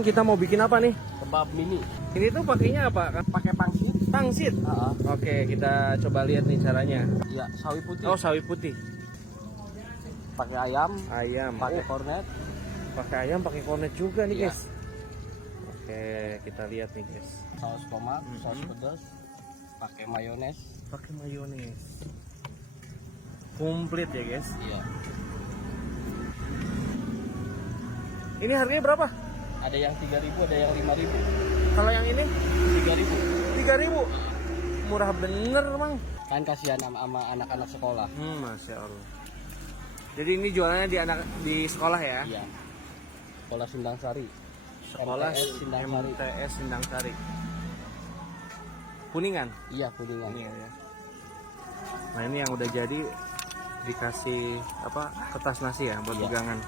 Kita mau bikin apa nih? Kebab mini. Ini tuh pakainya apa? Pakai pangsit. Pangsit. Oke, kita coba lihat nih caranya. Iya, sawi putih. Oh, sawi putih. Pakai ayam. Ayam. Pakai kornet. Pakai ayam, pakai kornet juga nih, Iya. guys. Oke, kita lihat nih, guys. Saus tomat, saus pedas. Pakai mayones. Pakai mayones. Komplit ya, guys. Iya. Ini harganya berapa? Ada yang 3.000, ada yang 5.000. Kalau yang ini 3.000. 3.000. Murah bener, Mang. Kan kasihan sama anak-anak sekolah. Masya Allah. Jadi ini jualannya di sekolah ya? Iya. Sekolah Sindang Sari. Sekolah MTS Sindang Sari. MTS Sindang Sari. Kuningan. Iya, Kuningan. Kuningan ya. Nah, ini yang udah jadi dikasih apa? Kertas nasi ya buat Iya. pegangan.